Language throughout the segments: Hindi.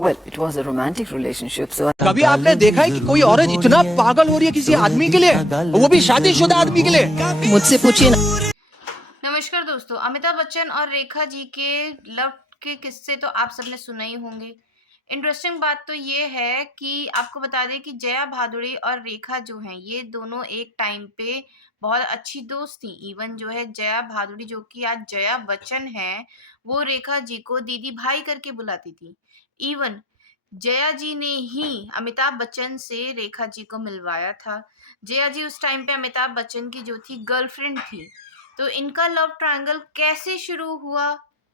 Well, it was a romantic relationship, so कभी आपने देखा है कि कोई औरत इतना पागल हो रही है किसी आदमी के लिए, वो भी शादीशुदा आदमी के लिए? मुझसे पूछिए ना। नमस्कार दोस्तों, अमिताभ बच्चन और रेखा जी के लव के किस्से तो आप सबने सुने ही होंगे। इंटरेस्टिंग बात तो ये है कि आपको बता दें कि जया भादुड़ी और रेखा जो हैं ये दोनों एक टाइम पे बहुत अच्छी दोस्त थी। इवन जो है जया भादुड़ी जो कि आज जया बच्चन है, वो रेखा जी को दीदी भाई करके बुलाती थी। इवन जया जी ने ही अमिताभ बच्चन से रेखा जी को मिलवाया था। जया जी उस टाइम पे अमिताभ बच्चन की जो थी गर्लफ्रेंड थी। तो इनका लव ट्रायंगल कैसे शुरू हुआ,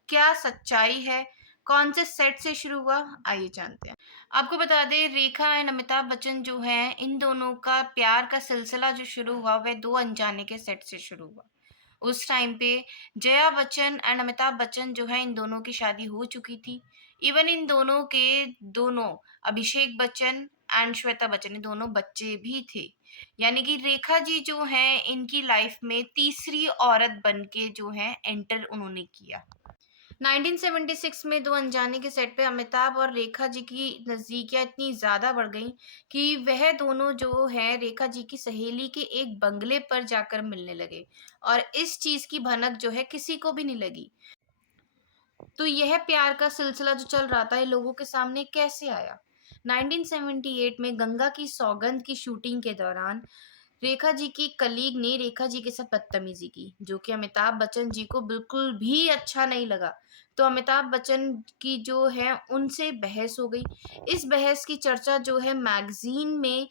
क्या सच्चाई है, कौन से सेट से शुरू हुआ, आइए जानते हैं। आपको बता दें रेखा एंड अमिताभ बच्चन जो हैं इन दोनों का प्यार का सिलसिला जो शुरू हुआ वह दो अनजाने के सेट से शुरू हुआ। उस टाइम पे जया बच्चन एंड अमिताभ बच्चन जो है इन दोनों की शादी हो चुकी थी। इवन इन दोनों के दोनों अभिषेक बच्चन एंड श्वेता बच्चन ये दोनों बच्चे भी थे। यानी कि रेखा जी जो हैं इनकी लाइफ में तीसरी औरत बन के जो है एंटर उन्होंने किया। 1976 में दो अनजाने के सेट पे अमिताभ और रेखा जी की नज़दीकियां इतनी ज़्यादा बढ़ गई कि वह दोनों जो है रेखा जी की सहेली के एक बंगले पर जाकर मिलने लगे और इस चीज़ की भनक जो है किसी को भी नहीं लगी। तो यह प्यार का सिलसिला जो चल रहा था ये लोगों के सामने कैसे आया? 1978 में गंगा की सौगंध की शूटिंग के दौरान रेखा जी की कलीग ने रेखा जी के साथ बदतमीजी की जो कि अमिताभ बच्चन जी को बिल्कुल भी अच्छा नहीं लगा। तो अमिताभ बच्चन की जो है उनसे बहस हो गई। इस बहस की चर्चा जो है मैगजीन में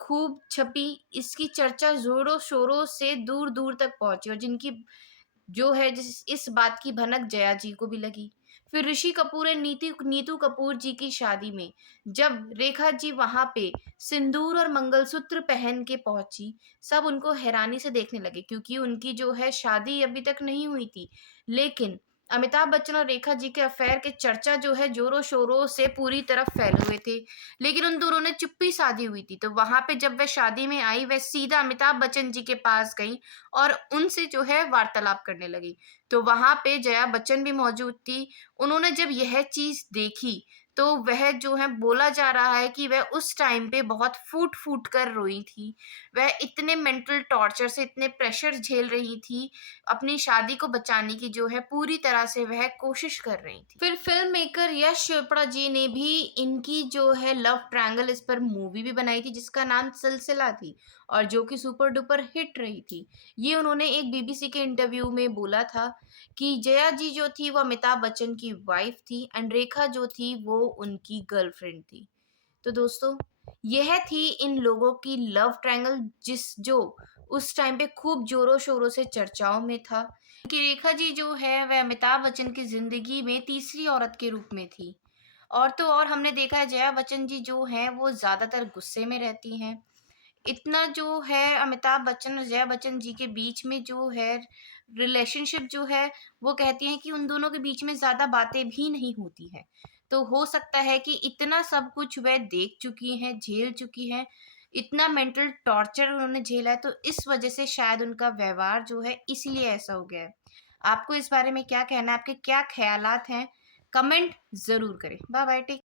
खूब छपी। इसकी चर्चा जोरों शोरों से दूर दूर तक पहुंची और जिनकी जो है जिस इस बात की भनक जया जी को भी लगी। फिर ऋषि कपूर और नीतू कपूर जी की शादी में जब रेखा जी वहां पे सिंदूर और मंगलसूत्र पहन के पहुंची, सब उनको हैरानी से देखने लगे क्योंकि उनकी जो है शादी अभी तक नहीं हुई थी। लेकिन अमिताभ बच्चन और रेखा जी के अफेयर के चर्चा जो है जोरों शोरों से पूरी तरफ फैले हुए थे। लेकिन उन दोनों ने चुप्पी साधी हुई थी। तो वहां पे जब वह शादी में आई वह सीधा अमिताभ बच्चन जी के पास गई और उनसे जो है वार्तालाप करने लगी। तो वहां पे जया बच्चन भी मौजूद थी। उन्होंने जब यह चीज देखी तो वह जो है बोला जा रहा है कि वह उस टाइम पे बहुत फूट फूट कर रोई थी। वह इतने मेंटल टॉर्चर से इतने प्रेशर झेल रही थी, अपनी शादी को बचाने की जो है पूरी तरह से वह कोशिश कर रही थी। फिर फिल्म मेकर यश चोपड़ा जी ने भी इनकी जो है लव ट्रायंगल इस पर मूवी भी बनाई थी जिसका नाम सिलसिला थी और जो कि सुपर डुपर हिट रही थी। ये उन्होंने एक बीबीसी के इंटरव्यू में बोला था कि जया जी जो थी वो अमिताभ बच्चन की वाइफ थी एंड रेखा जो थी वो उनकी गर्लफ्रेंड थी। तो दोस्तों यह थी इन लोगों की लव ट्रायंगल जिस जो उस टाइम पे खूब जोरों शोरों से चर्चाओं में था कि रेखा जी जो है वह अमिताभ बच्चन की जिंदगी में तीसरी औरत के रूप में थी। और तो और हमने देखा है जया बच्चन जी जो हैं वो ज्यादातर गुस्से में रहती हैं। इतना जो है अमिताभ बच्चन और जया बच्चन जी के बीच में जो है रिलेशनशिप जो है वो कहती हैं कि उन दोनों के बीच में ज्यादा बातें भी नहीं होती हैं। तो हो सकता है कि इतना सब कुछ वह देख चुकी हैं, झेल चुकी हैं, इतना मेंटल टॉर्चर उन्होंने झेला है तो इस वजह से शायद उनका व्यवहार जो है इसलिए ऐसा हो गया है। आपको इस बारे में क्या कहना है? आपके क्या ख्यालात हैं? कमेंट जरूर करें। Bye bye, take